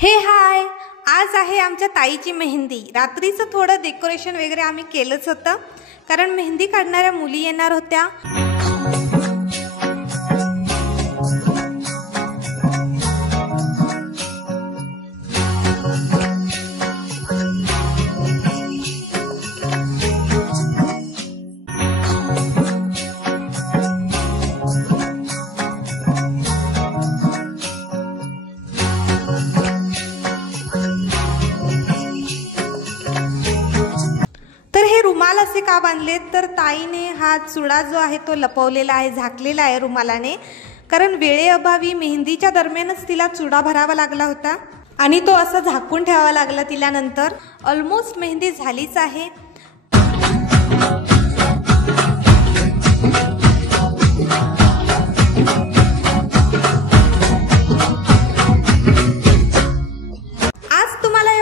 हे हाय, आज आहे आमच्या ताईची मेहंदी। रात्रीचं थोडं डेकोरेशन वगैरे आम्ही केलंच होतं, कारण मेहंदी काढणाऱ्या मुली येणार होत्या। रुमाल असे का बांधले तर ताईने हा चुडा जो आहे तो लपवलेला आहे, झाकलेला आहे रुमालाने, कारण वेळेअभावी मेहंदीच्या दरम्यानच तिला चुडा भरावा लागला होता आणि तो असा झाकून ठेवावा लागला तिला। नंतर ऑलमोस्ट मेहंदी झालीच आहे।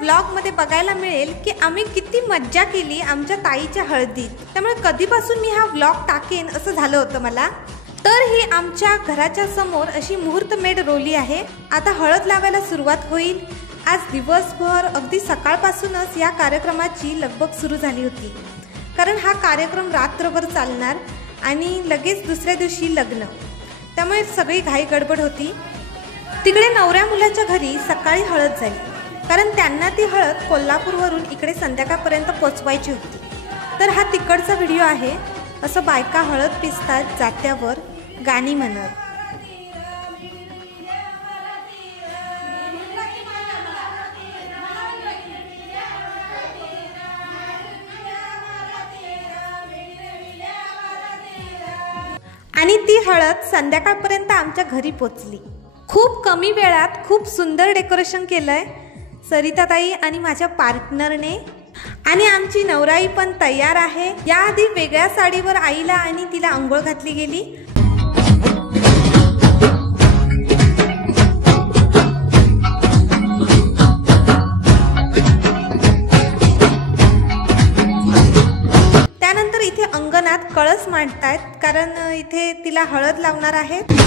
ब्लॉग मध्ये बघायला मिळेल की आम्ही किती मज्जा केली आमच्या ताईच्या हळदीत। त्यामुळे कधीपासून मी हा ब्लॉग टाकेन असं झालं होतं मला। तर ही आमच्या घराच्या समोर अशी मुहूर्तमेढ रोली आहे। आता हळद लावायला सुरुवात होईल। आज दिवसभर अगदी सकाळपासूनच या कार्यक्रमाची लगबग सुरू झाली होती, कारण हा कार्यक्रम रात्रभर चालणार आणि लगेच दुसऱ्या दिवशी लग्न, त्यामुळे सगळी घाई गडबड होती। तिकडे नवऱ्या मुलाच्या घरी सकाळी हळद झाली, कारण त्यांना ती हळद कोल्हापूरवरून इकडे संध्याकाळपर्यंत पोचवायची होती। तर हा तिकडचा व्हिडिओ आहे। असं बायका हळद पिसतात जात्यावर गाणी म्हणत। आणि ती हळद संध्याकाळपर्यंत आमच्या घरी पोचली। खूप कमी वेळात खूप सुंदर डेकोरेशन केलंय सरिताताई आणि माझ्या पार्टनरने। आणि आमची नवराई पण तयार आहे। याआधी वेगळ्या साडीवर आईला आणि तिला अंघोळ घातली गेली। त्यानंतर इथे अंगणात कळस मांडतायत, कारण इथे तिला हळद लावणार आहेत।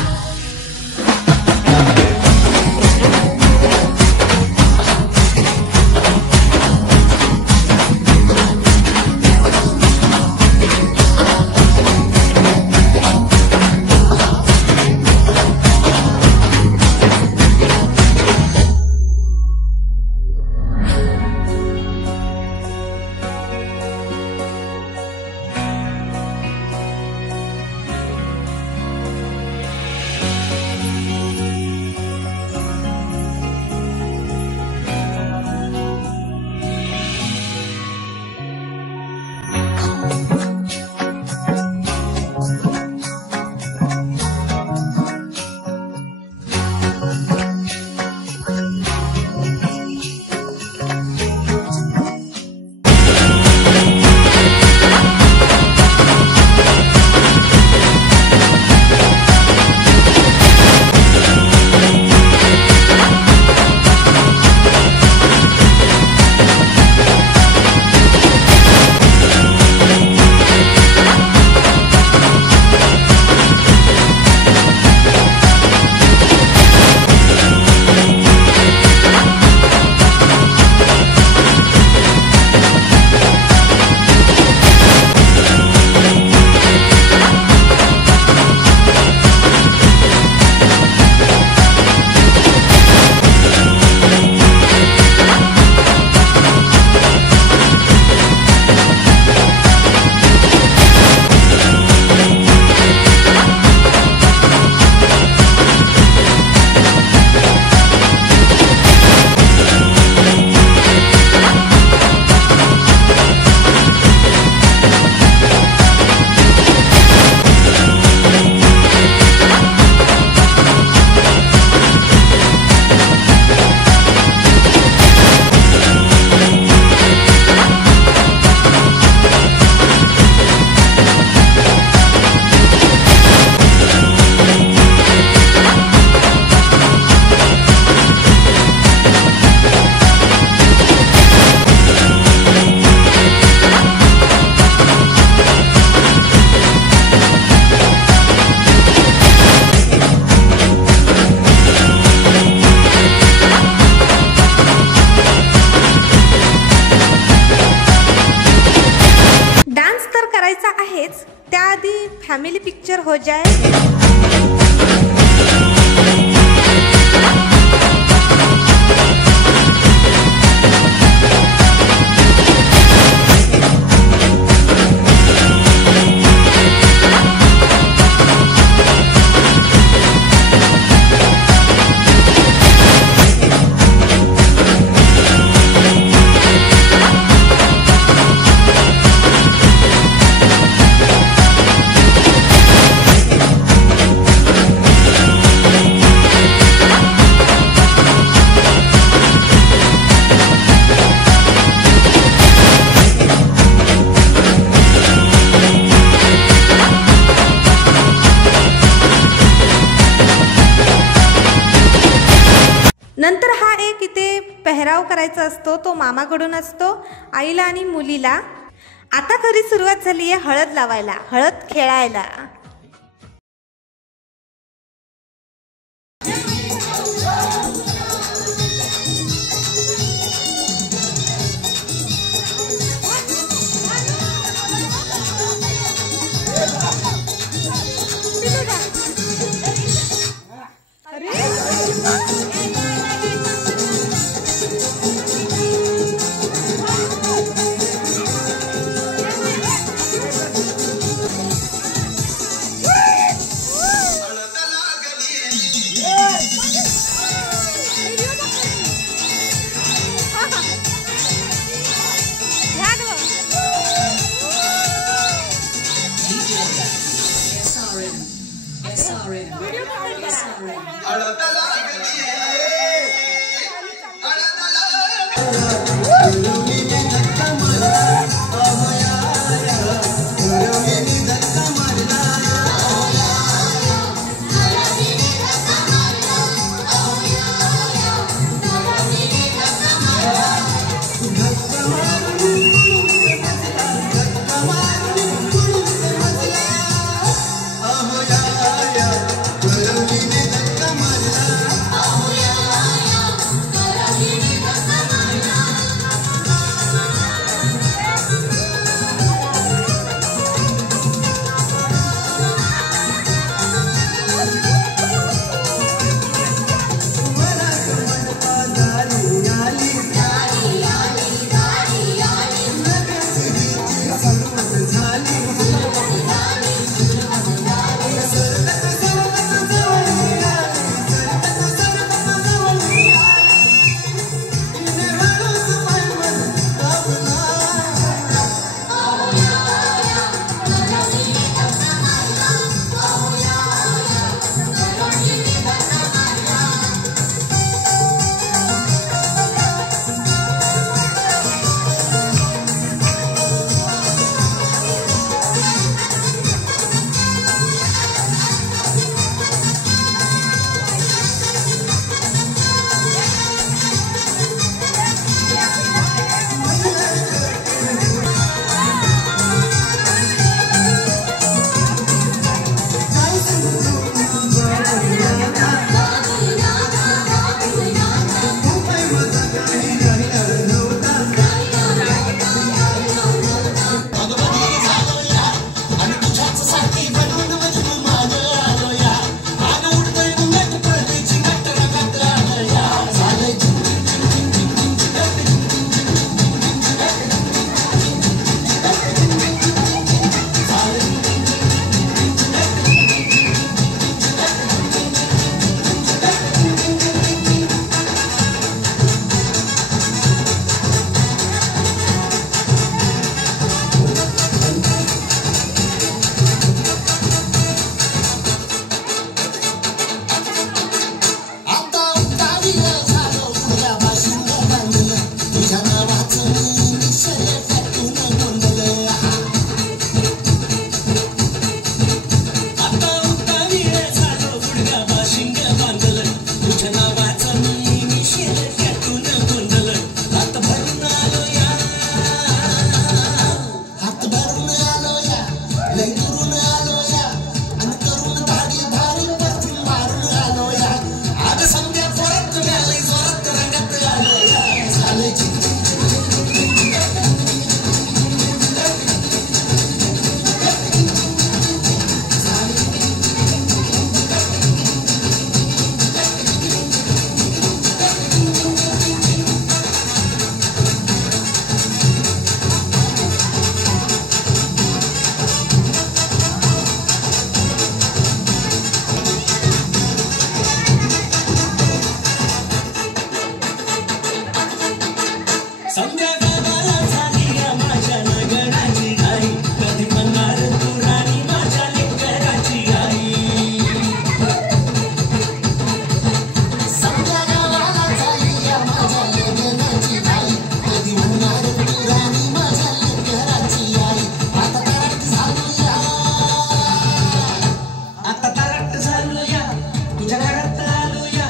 हो जाए। नंतर हा एक इथे पेहराव करायचा असतो, तो मामाकडून असतो आईला आणि मुलीला। आता खरी सुरुवात झाली आहे हळद लावायला, हळद खेळायला। संध्याकाळला झाली या माझ्या लगनाची घाई, कधी म्हणणार तू राणी माझ्या लेकराची आई. संध्याकाळला झाली या माझ्या लगनाची घाई, कधी म्हणणार तू राणी माझ्या लेकराची आई. आता तारट झालूया तुझ्या घरात आलोया,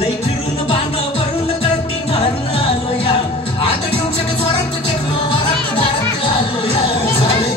लई फिरून बांधावरून कटी मारून आलोया. आता तुमच्या जोरात टेकलो वरात दारात आलोया. झाले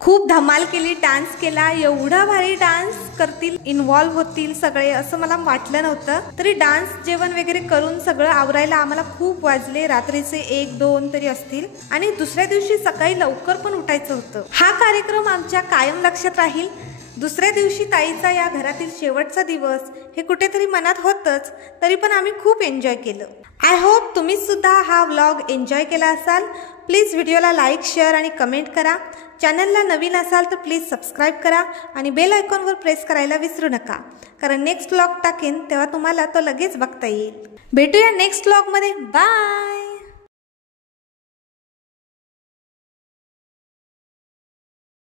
खूप धमाल केली, डान्स केला. एवढा भारी डान्स करतील, इन्व्हॉल्व होतील सगळे असं मला वाटलं नव्हतं. तरी डान्स जेवण वगैरे करून सगळं आवरायला आम्हाला खूप वाजले. रात्रीचे 1-2 तरी असतील आणि दुसऱ्या दिवशी सकाळी लवकर पण उठायचं होतं. हा कार्यक्रम आमच्या कायम लक्षात राहील. दुसऱ्या दिवशी ताईचा या घरातील शेवटचा दिवस हे कुठेतरी मनात होतच, तरी पण आम्ही खूप एन्जॉय केलं. आय होप तुम्ही सुद्धा हा व्लॉग एन्जॉय केला असाल. प्लीज व्हिडिओला लाईक, शेअर आणि कमेंट करा. चॅनलला नवीन असाल तर प्लीज सबस्क्राईब करा आणि बेल आयकॉनवर प्रेस करायला विसरू नका, कारण नेक्स्ट व्लॉग टाकेन तेव्हा तुम्हाला तो लगेच बघता येईल. भेटूया नेक्स्ट व्लॉगमध्ये. बाय.